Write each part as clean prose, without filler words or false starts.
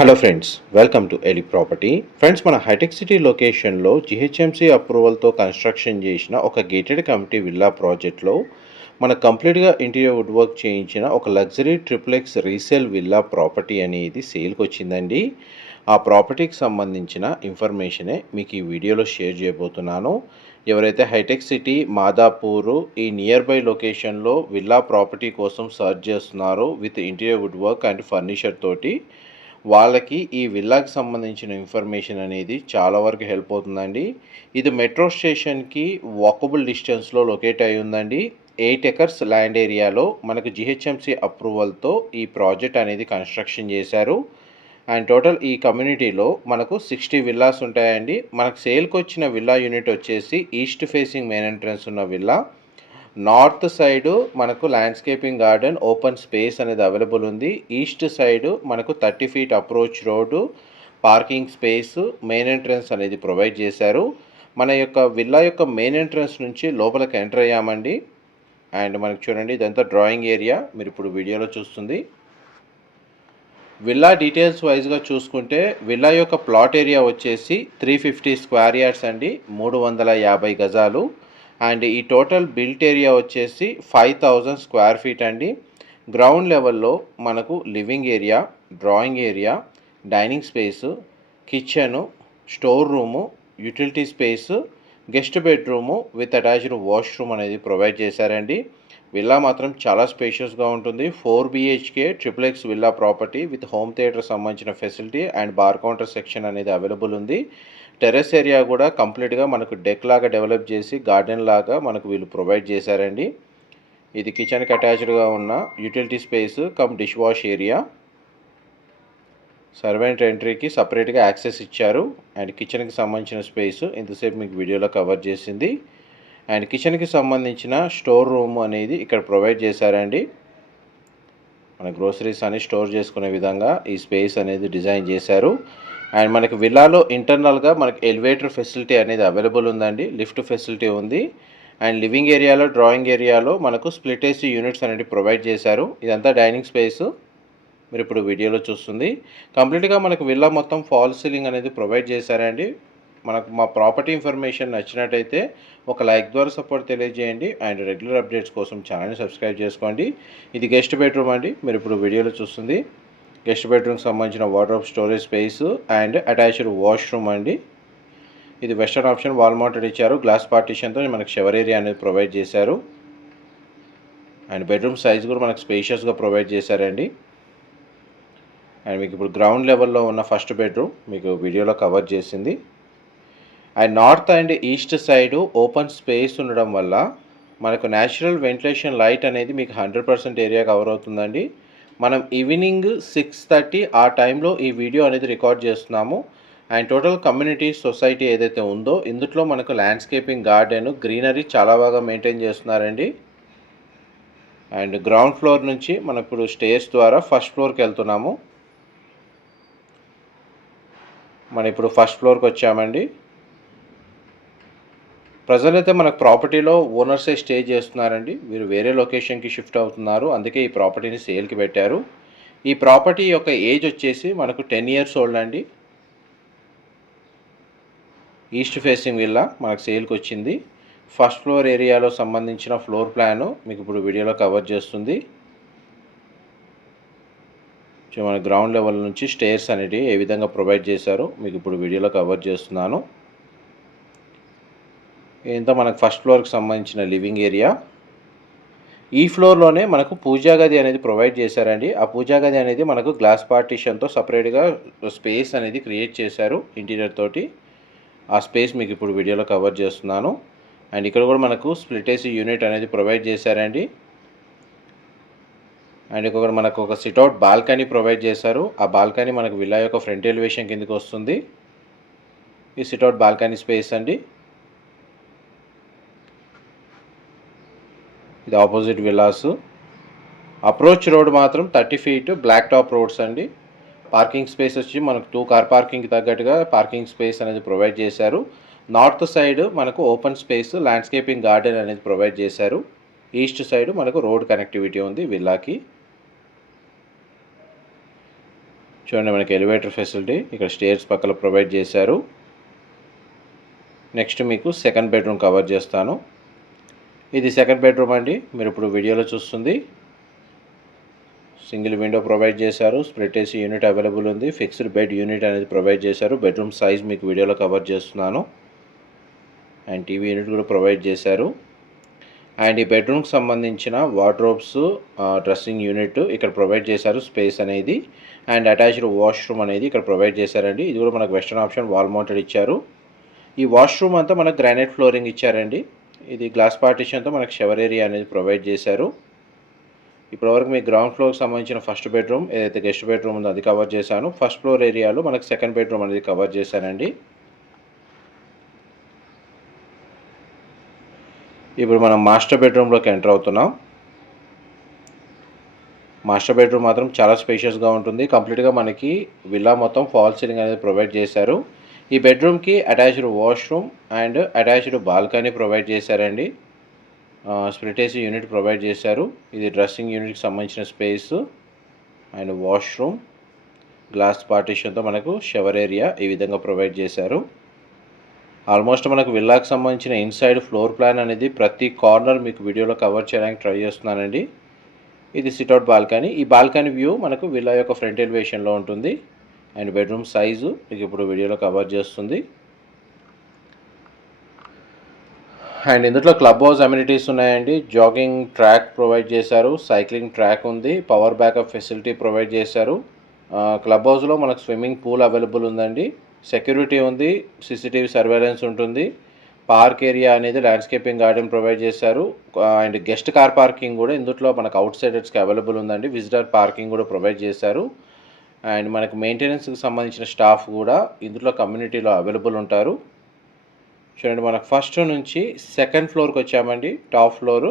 Hello friends, welcome to ఎలి property. Friends, మన hitech city లొకేషన్లో జిహెచ్ఎంసీ అప్రూవల్తో కన్స్ట్రక్షన్ చేసిన ఒక గేటెడ్ కమ్యూనిటీ విల్లా ప్రాజెక్ట్లో మన కంప్లీట్గా ఇంటీరియర్ వుడ్ వర్క్ చేయించిన ఒక luxury triplex resale villa property అనేది సేల్కి వచ్చిందండి. ఆ ప్రాపర్టీకి సంబంధించిన ఇన్ఫర్మేషనే మీకు ఈ వీడియోలో షేర్ చేయబోతున్నాను. ఎవరైతే హైటెక్ సిటీ మాదాపూరు ఈ నియర్ బై లొకేషన్లో విల్లా ప్రాపర్టీ కోసం సర్చ్ చేస్తున్నారో with interior wood work and furniture తోటి వాళ్ళకి ఈ విల్లాకి సంబంధించిన ఇన్ఫర్మేషన్ అనేది చాలా వరకు హెల్ప్ అవుతుందండి. ఇది మెట్రో స్టేషన్కి వాకబుల్ డిస్టెన్స్లో లొకేట్ అయి ఉందండి. 8 ఎకర్స్ ల్యాండ్ ఏరియాలో మనకు జిహెచ్ఎంసీ అప్రూవల్తో ఈ ప్రాజెక్ట్ అనేది కన్స్ట్రక్షన్ చేశారు. అండ్ టోటల్ ఈ కమ్యూనిటీలో మనకు 60 విల్లాస్ ఉంటాయండి. మనకు సేల్కి వచ్చిన విల్లా యూనిట్ వచ్చేసి ఈస్ట్ ఫేసింగ్ మెయిన్ ఎంట్రన్స్ ఉన్న విల్లా. నార్త్ సైడు మనకు ల్యాండ్స్కేపింగ్ గార్డెన్ ఓపెన్ స్పేస్ అనేది అవైలబుల్ ఉంది. ఈస్ట్ సైడు మనకు 30 feet approach road, parking space, main entrance అనేది ప్రొవైడ్ చేశారు. మన యొక్క విల్లా యొక్క మెయిన్ ఎంట్రన్స్ నుంచి లోపలికి ఎంటర్ అయ్యామండి. అండ్ మనకు చూడండి, ఇదంతా డ్రాయింగ్ ఏరియా మీరు ఇప్పుడు వీడియోలో చూస్తుంది. విల్లా డీటెయిల్స్ వైజ్గా చూసుకుంటే విల్లా యొక్క ప్లాట్ ఏరియా వచ్చేసి 350 స్క్వేర్ యార్డ్స్ అండి, 350 గజాలు. అండ్ ఈ టోటల్ బిల్ట్ ఏరియా వచ్చేసి 5000 స్క్వేర్ ఫీట్ అండి. గ్రౌండ్ లెవెల్లో మనకు living area, drawing area, dining space, kitchen, store room, utility space, guest bedroom with attached washroom అనేది ప్రొవైడ్ చేశారండి. విల్లా మాత్రం చాలా స్పేషియస్గా ఉంటుంది. 4 BHK triplex villa property with home theatre సంబంధించిన facility and bar counter section అనేది అవైలబుల్ ఉంది. Terrace area కూడా కంప్లీట్గా మనకు డెక్ లాగా డెవలప్ చేసి గార్డెన్ లాగా మనకు వీళ్ళు ప్రొవైడ్ చేశారండి. ఇది కిచెన్కి అటాచ్డ్గా ఉన్న utility space cum dish wash area. Servant ఎంట్రీకి సపరేట్గా యాక్సెస్ ఇచ్చారు. అండ్ కిచెన్కి సంబంధించిన స్పేస్ ఇంతసేపు మీకు వీడియోలో కవర్ చేసింది. అండ్ కిచెన్కి సంబంధించిన స్టోర్ రూమ్ అనేది ఇక్కడ ప్రొవైడ్ చేశారండి. మన గ్రోసరీస్ అని స్టోర్ చేసుకునే విధంగా ఈ స్పేస్ అనేది డిజైన్ చేశారు. అండ్ మనకి విల్లాలో ఇంటర్నల్గా మనకి ఎలివేటర్ ఫెసిలిటీ అనేది అవైలబుల్ ఉందండి. లిఫ్ట్ ఫెసిలిటీ ఉంది. అండ్ లివింగ్ ఏరియాలో, డ్రాయింగ్ ఏరియాలో మనకు స్ప్లిట్ ఏసీ యూనిట్స్ అనేది ప్రొవైడ్ చేశారు. ఇదంతా డైనింగ్ స్పేస్ మీరు ఇప్పుడు వీడియోలో చూస్తుంది. కంప్లీట్గా మనకు విల్లా మొత్తం ఫాల్ సీలింగ్ అనేది ప్రొవైడ్ చేశారండి. మనకు మా ప్రాపర్టీ ఇన్ఫర్మేషన్ నచ్చినట్టయితే ఒక లైక్ ద్వారా సపోర్ట్ తెలియజేయండి. అండ్ రెగ్యులర్ అప్డేట్స్ కోసం ఛానల్ని సబ్స్క్రైబ్ చేసుకోండి. ఇది గెస్ట్ బెడ్రూమ్ అండి, మీరు ఇప్పుడు వీడియోలో చూస్తుంది. గెస్ట్ బెడ్రూమ్కి సంబంధించిన wardrobe, storage space and attached washroom అండి. ఇది వెస్టర్న్ ఆప్షన్ వాల్ మౌంటెడ్ ఇచ్చారు. గ్లాస్ పార్టీషన్తో మనకు షవర్ ఏరియా అనేది ప్రొవైడ్ చేశారు. అండ్ బెడ్రూమ్ సైజ్ కూడా మనకు స్పేషియస్గా ప్రొవైడ్ చేశారండి. అండ్ మీకు ఇప్పుడు గ్రౌండ్ లెవెల్లో ఉన్న ఫస్ట్ బెడ్రూమ్ మీకు వీడియోలో కవర్ చేసింది. And north and east side open space ఉండడం వల్ల మనకు న్యాచురల్ వెంటిలేషన్ లైట్ అనేది మీకు 100% ఏరియా కవర్ అవుతుందండి. మనం ఈవినింగ్ 6:30 ఆ టైంలో ఈ వీడియో అనేది రికార్డ్ చేస్తున్నాము. అండ్ టోటల్ కమ్యూనిటీ సొసైటీ ఏదైతే ఉందో ఇందులో మనకు ల్యాండ్స్కేపింగ్ గార్డెన్, గ్రీనరీ చాలా బాగా మెయింటైన్ చేస్తున్నారండి. అండ్ గ్రౌండ్ ఫ్లోర్ నుంచి మనం ఇప్పుడు స్టేర్స్ ద్వారా ఫస్ట్ ఫ్లోర్కి వెళ్తున్నాము. మనం ఇప్పుడు ఫస్ట్ ఫ్లోర్కి వచ్చామండి. ప్రజెంట్ అయితే మనకు ప్రాపర్టీలో ఓనర్సే స్టే చేస్తున్నారండి. వీరు వేరే లొకేషన్కి షిఫ్ట్ అవుతున్నారు, అందుకే ఈ ప్రాపర్టీని సేల్కి పెట్టారు. ఈ ప్రాపర్టీ యొక్క ఏజ్ వచ్చేసి మనకు 10 years ఓల్డ్ అండి. ఈస్ట్ ఫేసింగ్ విల్లా మనకు సేల్కి వచ్చింది. ఫస్ట్ ఫ్లోర్ ఏరియాలో సంబంధించిన ఫ్లోర్ ప్లాను మీకు ఇప్పుడు వీడియోలో కవర్ చేస్తుంది. మన గ్రౌండ్ లెవెల్ నుంచి స్టేర్స్ అనేవి ఏ విధంగా ప్రొవైడ్ చేశారో మీకు ఇప్పుడు వీడియోలో కవర్ చేస్తున్నాను. ఇంత మనకు ఫస్ట్ ఫ్లోర్కి సంబంధించిన లివింగ్ ఏరియా. ఈ ఫ్లోర్లోనే మనకు పూజా గది అనేది ప్రొవైడ్ చేశారండి. ఆ పూజా గది అనేది మనకు గ్లాస్ పార్టీషన్తో సపరేట్గా స్పేస్ అనేది క్రియేట్ చేశారు ఇంటీరియర్ తోటి. ఆ స్పేస్ మీకు ఇప్పుడు వీడియోలో కవర్ చేస్తున్నాను. అండ్ ఇక్కడ కూడా మనకు స్ప్లిట్ ఏసీ యూనిట్ అనేది ప్రొవైడ్ చేశారండి. అండ్ ఇక్కడ మనకు ఒక సిట్అవుట్ బాల్కనీ ప్రొవైడ్ చేశారు. ఆ బాల్కనీ మనకు విల్లా యొక్క ఫ్రంట్ ఎలివేషన్ కిందకి వస్తుంది. ఈ సిట్అవుట్ బాల్కనీ స్పేస్ అండి. ఇది ఆపోజిట్ విల్లాస్. అప్రోచ్ రోడ్ మాత్రం 30 feet బ్లాక్ టాప్ రోడ్స్ అండి. పార్కింగ్ స్పేస్ వచ్చి మనకు 2 కార్ పార్కింగ్కి తగ్గట్టుగా పార్కింగ్ స్పేస్ అనేది ప్రొవైడ్ చేశారు. నార్త్ సైడ్ మనకు ఓపెన్ స్పేస్, ల్యాండ్స్కేపింగ్ గార్డెన్ అనేది ప్రొవైడ్ చేశారు. ఈస్ట్ సైడ్ మనకు రోడ్ కనెక్టివిటీ ఉంది విల్లాకి. చూడండి మనకి ఎలివేటర్ ఫెసిలిటీ ఇక్కడ స్టేర్స్ పక్కన ప్రొవైడ్ చేశారు. నెక్స్ట్ మీకు సెకండ్ బెడ్రూమ్ కవర్ చేస్తాను. ఇది సెకండ్ బెడ్రూమ్ అండి. మీరు ఇప్పుడు వీడియోలో చూస్తుంది. సింగిల్ విండో ప్రొవైడ్ చేశారు. స్ప్లిట్ ఏసీ యూనిట్ అవైలబుల్ ఉంది. ఫిక్స్డ్ బెడ్ యూనిట్ అనేది ప్రొవైడ్ చేశారు. బెడ్రూమ్ సైజ్ మీకు వీడియోలో కవర్ చేస్తున్నాను. అండ్ టీవీ యూనిట్ కూడా ప్రొవైడ్ చేశారు. అండ్ ఈ బెడ్రూమ్కి సంబంధించిన వార్డ్రోబ్స్, డ్రెస్సింగ్ యూనిట్ ఇక్కడ ప్రొవైడ్ చేశారు స్పేస్ అనేది. అండ్ అటాచ్డ్ వాష్రూమ్ అనేది ఇక్కడ ప్రొవైడ్ చేశారండి. ఇది కూడా మనకు వెస్టర్న్ ఆప్షన్ వాల్ మౌంటెడ్ ఇచ్చారు. ఈ వాష్రూమ్ అంతా మనకు గ్రానైట్ ఫ్లోరింగ్ ఇచ్చారండి. ఇది గ్లాస్ పార్టిషన్తో మనకు షవర్ ఏరియా అనేది ప్రొవైడ్ చేశారు. ఇప్పటివరకు మీ గ్రౌండ్ ఫ్లోర్కి సంబంధించిన ఫస్ట్ బెడ్రూమ్ ఏదైతే గెస్ట్ బెడ్రూమ్ ఉందో అది కవర్ చేశాను. ఫస్ట్ ఫ్లోర్ ఏరియాలో మనకు సెకండ్ బెడ్రూమ్ అనేది కవర్ చేశానండి. ఇప్పుడు మనం మాస్టర్ బెడ్రూమ్లోకి ఎంటర్ అవుతున్నాం. మాస్టర్ బెడ్రూమ్ మాత్రం చాలా స్పేషియస్గా ఉంటుంది. కంప్లీట్గా మనకి విల్లా మొత్తం ఫాల్ సీలింగ్ అనేది ప్రొవైడ్ చేశారు. ఈ బెడ్రూమ్కి attached washroom and attached balcony provide చేశారండి. స్ప్లిట్ ఏసీ యూనిట్ ప్రొవైడ్ చేశారు. ఇది డ్రెస్సింగ్ యూనిట్కి సంబంధించిన స్పేస్ అండ్ వాష్రూమ్, గ్లాస్ పార్టిషన్తో మనకు షవర్ ఏరియా ఈ విధంగా ప్రొవైడ్ చేశారు. ఆల్మోస్ట్ మనకు విల్లాకి సంబంధించిన ఇన్సైడ్ ఫ్లోర్ ప్లాన్ అనేది ప్రతి కార్నర్ మీకు వీడియోలో కవర్ చేయడానికి ట్రై చేస్తున్నానండి. ఇది సిట్అవుట్ బాల్కనీ. ఈ బాల్కనీ వ్యూ మనకు విల్లా యొక్క ఫ్రంట్ ఎలివేషన్లో ఉంటుంది. అండ్ బెడ్రూమ్ సైజు మీకు ఇప్పుడు వీడియోలో కవర్ చేస్తుంది. అండ్ ఇందులో క్లబ్ హౌస్ అమ్యూనిటీస్ ఉన్నాయండి. జాగింగ్ ట్రాక్ ప్రొవైడ్ చేశారు. సైక్లింగ్ ట్రాక్ ఉంది. పవర్ బ్యాకప్ ఫెసిలిటీ ప్రొవైడ్ చేశారు. క్లబ్ హౌస్లో మనకు స్విమ్మింగ్ పూల్ అవైలబుల్ ఉందండి. సెక్యూరిటీ ఉంది. సీసీటీవీ సర్వేలెన్స్ ఉంటుంది. పార్క్ ఏరియా అనేది ల్యాండ్స్కేపింగ్ గార్డెన్ ప్రొవైడ్ చేశారు. అండ్ గెస్ట్ కార్ పార్కింగ్ కూడా ఇందులో మనకు అవుట్ సైడర్స్కి అవైలబుల్ ఉందండి. విజిటర్ పార్కింగ్ కూడా ప్రొవైడ్ చేశారు. అండ్ మనకు మెయింటెనెన్స్కి సంబంధించిన స్టాఫ్ కూడా ఇందులో కమ్యూనిటీలో అవైలబుల్ ఉంటారు. చూడండి మనకు ఫస్ట్ నుంచి సెకండ్ ఫ్లోర్కి వచ్చామండి. Top floor.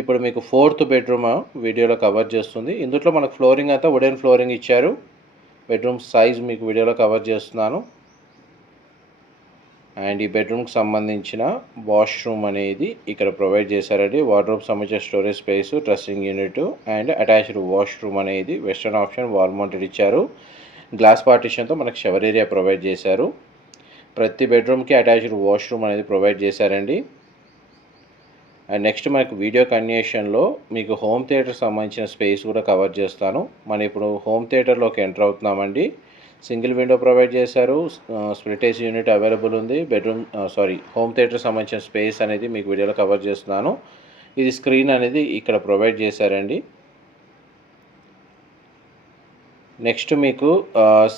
ఇప్పుడు మీకు ఫోర్త్ బెడ్రూమ్ వీడియోలో కవర్ చేస్తుంది. ఇందులో మనకు ఫ్లోరింగ్ అంతా వుడెన్ ఫ్లోరింగ్ ఇచ్చారు. బెడ్రూమ్ సైజ్ మీకు వీడియోలో కవర్ చేస్తున్నాను. అండ్ ఈ బెడ్రూమ్కి సంబంధించిన వాష్రూమ్ అనేది ఇక్కడ ప్రొవైడ్ చేశారండి. వార్డ్రోబ్ సంబంధించిన storage space, dressing unit and attached washroom అనేది వెస్టర్న్ ఆప్షన్ వాల్ మౌంటెడ్ ఇచ్చారు. గ్లాస్ పార్టిషన్తో మనకు షవర్ ఏరియా ప్రొవైడ్ చేశారు. ప్రతి బెడ్రూమ్కి అటాచ్డ్ వాష్రూమ్ అనేది ప్రొవైడ్ చేశారండి. అండ్ నెక్స్ట్ మనకు వీడియో కంటిన్యూషన్లో మీకు హోమ్ థియేటర్ సంబంధించిన స్పేస్ కూడా కవర్ చేస్తాను. మనం ఇప్పుడు హోమ్ థియేటర్లోకి ఎంటర్ అవుతున్నామండి. సింగిల్ విండో ప్రొవైడ్ చేశారు. స్ప్లిట్ ఏసీ యూనిట్ అవైలబుల్ ఉంది. హోమ్ థియేటర్ సంబంధించిన స్పేస్ అనేది మీకు వీడియోలో కవర్ చేస్తున్నాను. ఇది స్క్రీన్ అనేది ఇక్కడ ప్రొవైడ్ చేశారండి. నెక్స్ట్ మీకు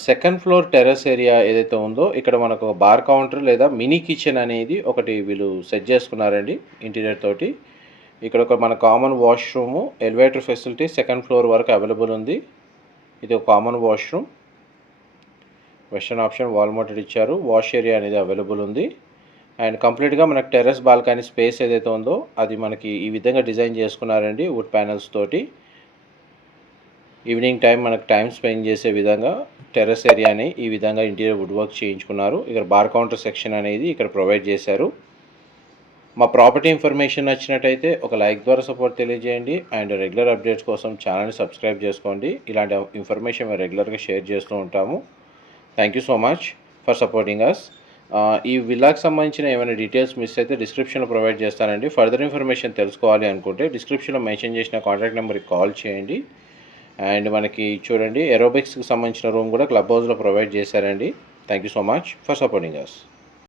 సెకండ్ ఫ్లోర్ టెర్రస్ ఏరియా ఏదైతే ఉందో ఇక్కడ మనకు బార్ కౌంటర్ లేదా మినీ కిచెన్ అనేది ఒకటి వీళ్ళు సెట్ చేసుకున్నారండి ఇంటీరియర్ తోటి. ఇక్కడ ఒక మన common washroom, elevator facility second floor వరకు అవైలబుల్ ఉంది. ఇది ఒక common washroom. Western option wall mounted ఇచ్చారు. వాష్ ఏరియా అనేది అవైలబుల్ ఉంది. అండ్ కంప్లీట్గా మనకు టెర్రస్ బాల్కనీ స్పేస్ ఏదైతే ఉందో అది మనకి ఈ విధంగా డిజైన్ చేసుకున్నారండి వుడ్ ప్యానల్స్ తోటి. ఈవినింగ్ టైం మనకు టైం స్పెండ్ చేసే విధంగా టెర్రస్ ఏరియాని ఈ విధంగా ఇంటీరియర్ వుడ్ వర్క్ చేయించుకున్నారు. ఇక్కడ బార్ కౌంటర్ సెక్షన్ అనేది ఇక్కడ ప్రొవైడ్ చేశారు. మా ప్రాపర్టీ ఇన్ఫర్మేషన్ నచ్చినట్టయితే ఒక లైక్ ద్వారా సపోర్ట్ తెలియజేయండి. అండ్ రెగ్యులర్ అప్డేట్స్ కోసం ఛానల్ని సబ్స్క్రైబ్ చేసుకోండి. ఇలాంటి ఇన్ఫర్మేషన్ మేము రెగ్యులర్గా షేర్ చేస్తూ ఉంటాము. Thank you so much for supporting us. ఈ విల్లాకి సంబంధించిన ఏమైనా డీటెయిల్స్ మిస్ అయితే డిస్క్రిప్షన్లో ప్రొవైడ్ చేస్తానండి. ఫర్దర్ ఇన్ఫర్మేషన్ తెలుసుకోవాలి అనుకుంటే డిస్క్రిప్షన్లో మెన్షన్ చేసిన కాంటాక్ట్ నెంబర్కి కాల్ చేయండి. అండ్ మనకి చూడండి ఏరోబిక్స్కి సంబంధించిన రూమ్ కూడా క్లబ్ హౌస్లో ప్రొవైడ్ చేశారండి. Thank you so much for supporting us.